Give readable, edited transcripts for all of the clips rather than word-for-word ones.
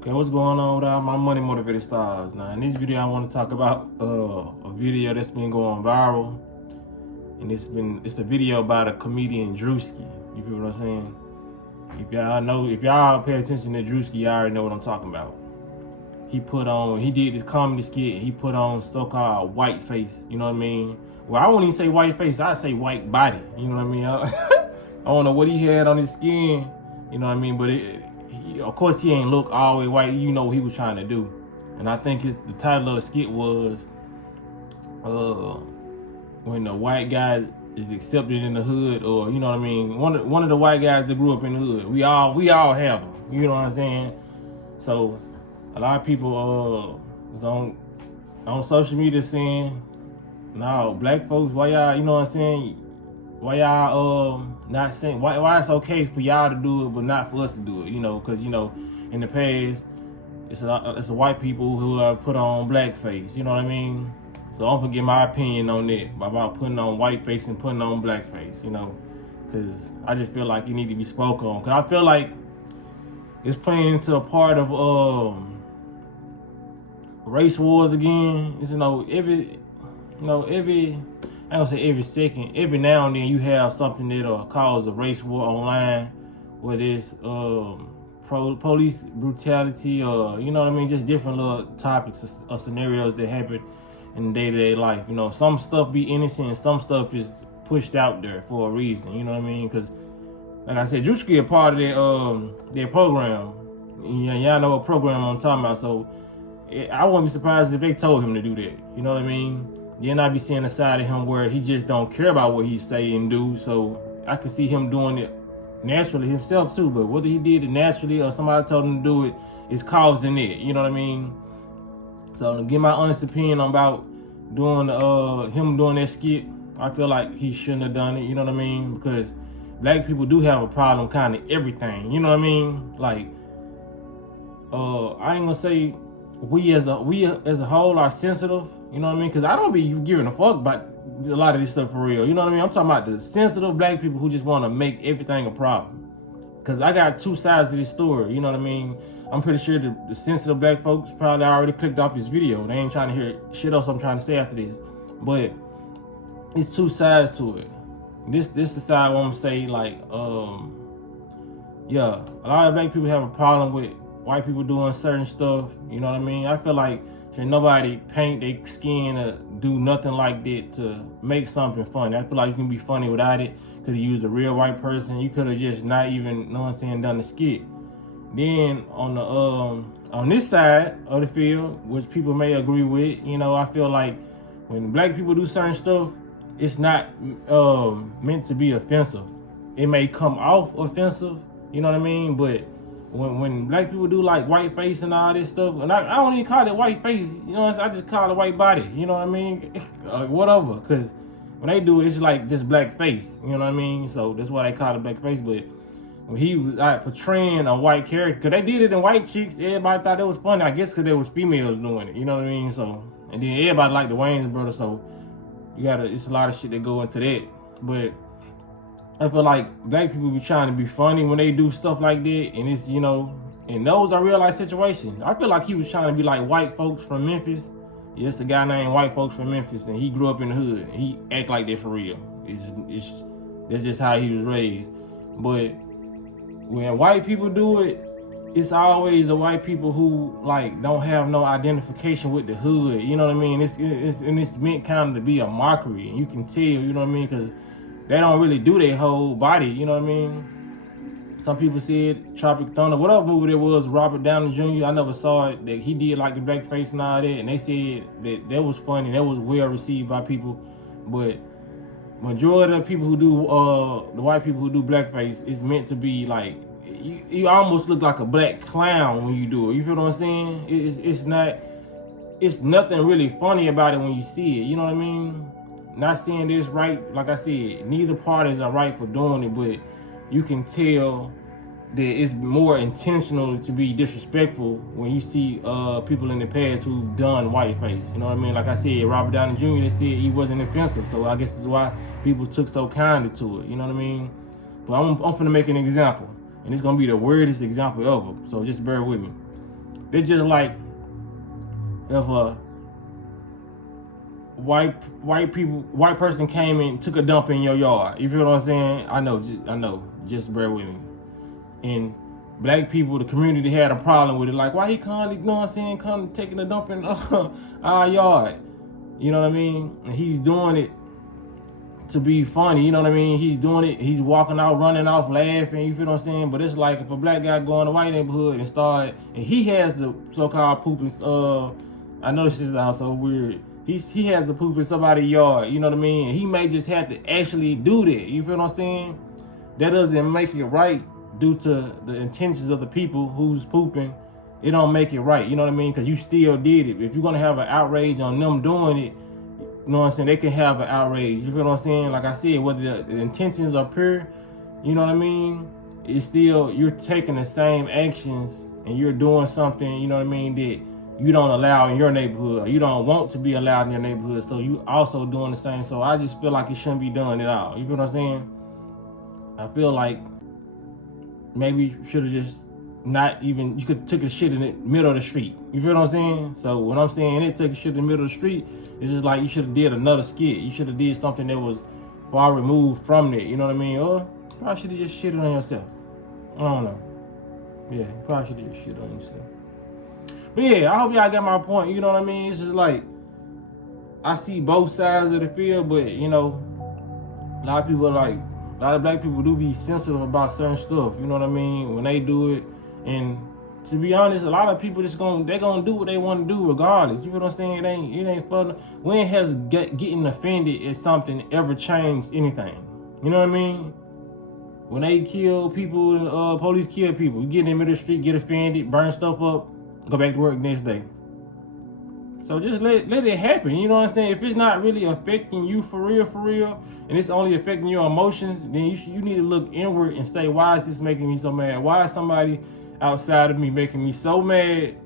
Okay, what's going on with all my money motivated stars? Now, in this video, I want to talk about a video that's been going viral, and it's a video about a comedian Druski. You feel what I'm saying? If y'all pay attention to Druski, y'all already know what I'm talking about. He did this comedy skit. And he put on so-called white face. You know what I mean? Well, I won't even say white face. I say white body. You know what I mean? I don't know what he had on his skin. You know what I mean? But of course, he ain't look all the way white. You know what he was trying to do. And I think the title of the skit was when the white guy is accepted in the hood, or you know what I mean, one of the white guys that grew up in the hood. We all have them. You know what I'm saying? So a lot of people is on social media saying, no, black folks, why y'all, you know what I'm saying? Why y'all not saying why it's okay for y'all to do it but not for us to do it? You know, because you know, in the past it's a white people who have put on blackface. You know what I mean? So don't forget my opinion on that about putting on white face and putting on blackface. You know, because I just feel like it need to be spoken on. Because I feel like it's playing into a part of race wars again. It's, I don't say every second, every now and then you have something that'll cause a race war online, whether it's police brutality or, you know what I mean, just different little topics or scenarios that happen in day-to-day life. You know, some stuff be innocent and some stuff is pushed out there for a reason, you know what I mean? Because, like I said, Druski a part of their program. Y'all know what program I'm talking about, so I wouldn't be surprised if they told him to do that, you know what I mean? Then I be seeing a side of him where he just don't care about what he say and do. So I could see him doing it naturally himself too. But whether he did it naturally or somebody told him to do it, it's causing it. You know what I mean? So to give my honest opinion about him doing that skit, I feel like he shouldn't have done it. You know what I mean? Because black people do have a problem kind of everything. You know what I mean? Like I ain't gonna say we as a whole are sensitive. You know what I mean? Because I don't be giving a fuck about a lot of this stuff for real. You know what I mean? I'm talking about the sensitive black people who just want to make everything a problem. Because I got two sides to this story. You know what I mean? I'm pretty sure the sensitive black folks probably already clicked off this video. They ain't trying to hear shit else I'm trying to say after this. But it's two sides to it. This the side I want to say, like, yeah, a lot of black people have a problem with white people doing certain stuff. You know what I mean? I feel like should nobody paint their skin or do nothing like that to make something funny. I feel like you can be funny without it. Could have used a real white person. You could have just not even, you know what I'm saying, done the skit. Then on this side of the field, which people may agree with, you know, I feel like when black people do certain stuff, it's not meant to be offensive. It may come off offensive, you know what I mean? But when black people do like white face and all this stuff, and I don't even call it white face, you know, I just call it white body, you know what I mean? Whatever, because when they do it, it's like just black face, you know what I mean? So that's why they call it black face. But when he was portraying a white character, because they did it in white chicks, everybody thought it was funny, I guess because there was females doing it, you know what I mean? So, and then everybody liked the Wayans brothers, so it's a lot of shit that go into that. But I feel like black people be trying to be funny when they do stuff like that, and it's, you know, and those are real life situations. I feel like he was trying to be like white folks from Memphis. Yeah, it's a guy named White Folks from Memphis, and he grew up in the hood. And he act like that for real. That's just how he was raised. But when white people do it, it's always the white people who like don't have no identification with the hood. You know what I mean? It's meant kind of to be a mockery, and you can tell. You know what I mean? Because they don't really do their whole body, you know what I mean? Some people said Tropic Thunder, whatever movie it was, Robert Downey Jr., I never saw it, that he did like the blackface and all that, and they said that was funny, that was well received by people. But majority of people who do, the white people who do blackface, is meant to be like, you almost look like a black clown when you do it. You feel what I'm saying? It's nothing really funny about it when you see it, you know what I mean? Not saying this right, like I said, neither parties are right for doing it, but you can tell that it's more intentional to be disrespectful when you see people in the past who've done whiteface. You know what I mean? Like I said, Robert Downey Jr., they said he wasn't offensive, so I guess that's why people took so kindly to it. You know what I mean? But I'm finna make an example, and it's gonna be the weirdest example ever, so just bear with me. It's just like if a white person came and took a dump in your yard. You feel what I'm saying? I know. Just bear with me. And black people, the community had a problem with it. Like, why he come, you know what I'm saying, come taking a dump in our yard? You know what I mean? And he's doing it to be funny, you know what I mean? He's doing it, he's walking out, running off, laughing, you feel what I'm saying? But it's like if a black guy go in a white neighborhood and he has the so-called pooping, I know this sounds so weird. He has the poop in somebody's yard, you know what I mean? And he may just have to actually do that, you feel what I'm saying? That doesn't make it right due to the intentions of the people who's pooping. It don't make it right, you know what I mean? Because you still did it. If you're gonna have an outrage on them doing it, you know what I'm saying, they can have an outrage, you feel what I'm saying? Like I said, whether the intentions are pure, you know what I mean? It's still, you're taking the same actions and you're doing something, you know what I mean, that you don't allow in your neighborhood, or you don't want to be allowed in your neighborhood, so you also doing the same. So I just feel like it shouldn't be done at all. You feel what I'm saying? I feel like maybe you should have just not even, you could took a shit in the middle of the street. You feel what I'm saying? So when I'm saying it took a shit in the middle of the street, it's just like you should have did another skit. You should have did something that was far removed from that. You know what I mean? Or you probably should have just shitted on yourself. I don't know. Yeah, you probably should have just shit on yourself. But yeah, I hope y'all got my point. You know what I mean? It's just like, I see both sides of the field, but you know, a lot of black people do be sensitive about certain stuff. You know what I mean? When they do it, and to be honest, a lot of people they're gonna do what they want to do regardless. You know what I'm saying? It ain't fun. When has getting offended at something ever changed anything? You know what I mean? When they kill people, police kill people, you get in the middle of the street, get offended, burn stuff up, go back to work next day. So just let it happen, you know what I'm saying? If it's not really affecting you for real, and it's only affecting your emotions, then you need to look inward and say, why is this making me so mad? Why is somebody outside of me making me so mad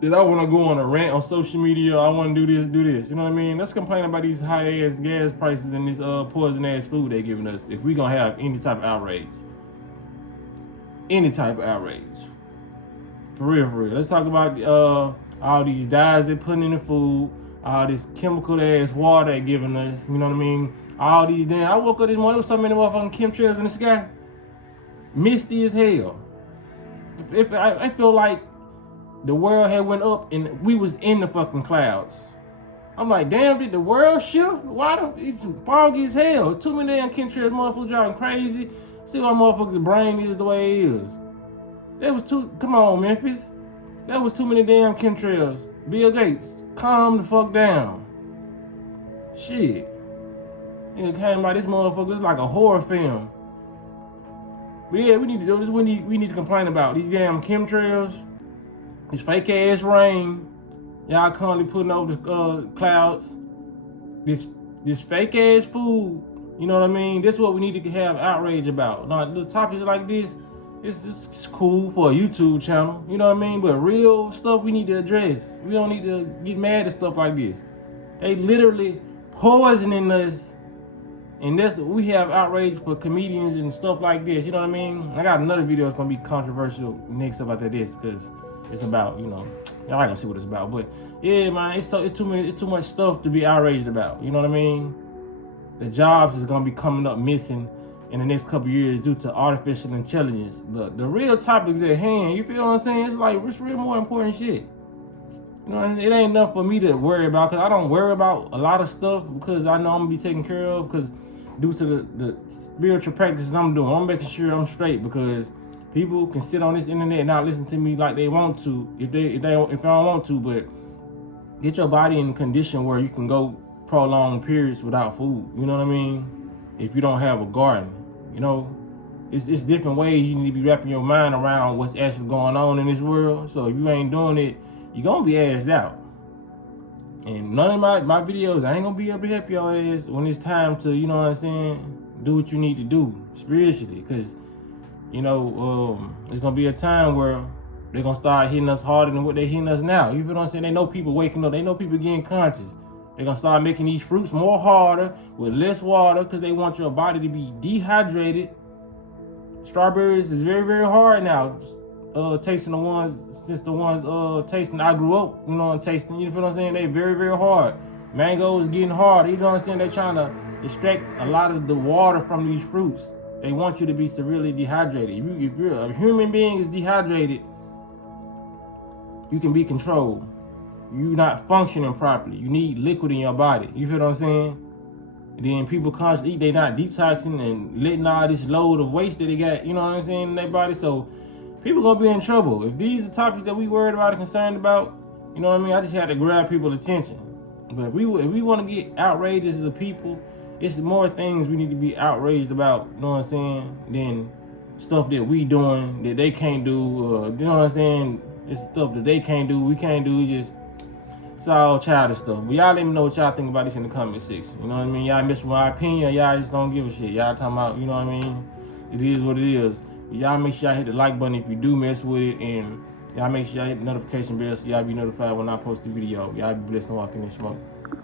that I want to go on a rant on social media? I want to do this, you know what I mean? Let's complain about these high-ass gas prices and this poison-ass food they're giving us if we gonna have any type of outrage. Any type of outrage. For real. Let's talk about all these dyes they're putting in the food, all this chemical ass water they're giving us, you know what I mean? All these damn, I woke up this morning, there was so many motherfucking chemtrails in the sky. Misty as hell. I feel like the world had went up and we was in the fucking clouds. I'm like, damn, did the world shift? Why it's foggy as hell. Too many damn chemtrails, motherfuckers driving crazy. See why motherfuckers' brain is the way it is. Come on, Memphis. That was too many damn chemtrails. Bill Gates, calm the fuck down. Shit. Nigga came by this motherfucker, it's like a horror film. But yeah, we need to do this. We need to complain about these damn chemtrails, this fake ass rain. Y'all currently putting over the clouds. This fake ass food. You know what I mean? This is what we need to have outrage about. Now, the topics like this, it's cool for a YouTube channel, you know what I mean? But real stuff we need to address. We don't need to get mad at stuff like this. They literally poisoning us, and we have outrage for comedians and stuff like this, you know what I mean? I got another video that's gonna be controversial next about this, because it's about, you know, y'all gonna see what it's about. But yeah, man, it's too much stuff to be outraged about, you know what I mean? The jobs is gonna be coming up missing in the next couple of years due to artificial intelligence. The real topics at hand, you feel what I'm saying? It's real more important shit. You know, it ain't enough for me to worry about, because I don't worry about a lot of stuff because I know I'm gonna be taken care of, because due to the spiritual practices I'm doing, I'm making sure I'm straight, because people can sit on this internet and not listen to me like they want to, if I don't want to, but get your body in a condition where you can go prolonged periods without food, you know what I mean? If you don't have a garden. You know, it's different ways you need to be wrapping your mind around what's actually going on in this world. So if you ain't doing it, you're going to be assed out. And none of my videos, I ain't going to be able to help your ass when it's time to, you know what I'm saying, do what you need to do spiritually. Because, you know, there's going to be a time where they're going to start hitting us harder than what they're hitting us now. You feel what I'm saying? They know people waking up. They know people getting conscious. They're going to start making these fruits more harder with less water because they want your body to be dehydrated. Strawberries is very, very hard now. tasting the ones since the ones tasting I grew up, you know, and tasting. You feel what I'm saying? They very, very hard. Mango is getting hard. You know what I'm saying? They're trying to extract a lot of the water from these fruits. They want you to be severely dehydrated. If you're a human being is dehydrated, you can be controlled. You're not functioning properly. You need liquid in your body. You feel what I'm saying? And then people constantly eat, they not detoxing and letting all this load of waste that they got, you know what I'm saying, in their body. So people gonna be in trouble. If these are topics that we worried about and concerned about, you know what I mean, I just had to grab people's attention. But if we want to get outrageous as a people, it's more things we need to be outraged about, you know what I'm saying, than stuff that we doing that they can't do, you know what I'm saying, it's stuff that they can't do, we can't do, it's all childish stuff. But y'all let me know what y'all think about this in the comment section, you know what I mean, y'all mess with my opinion, y'all just don't give a shit, y'all talking about, you know what I mean, it is what it is. Y'all make sure y'all hit the like button if you do mess with it, and y'all make sure y'all hit the notification bell so y'all be notified when I post the video. Y'all be blessed and walking in smoke.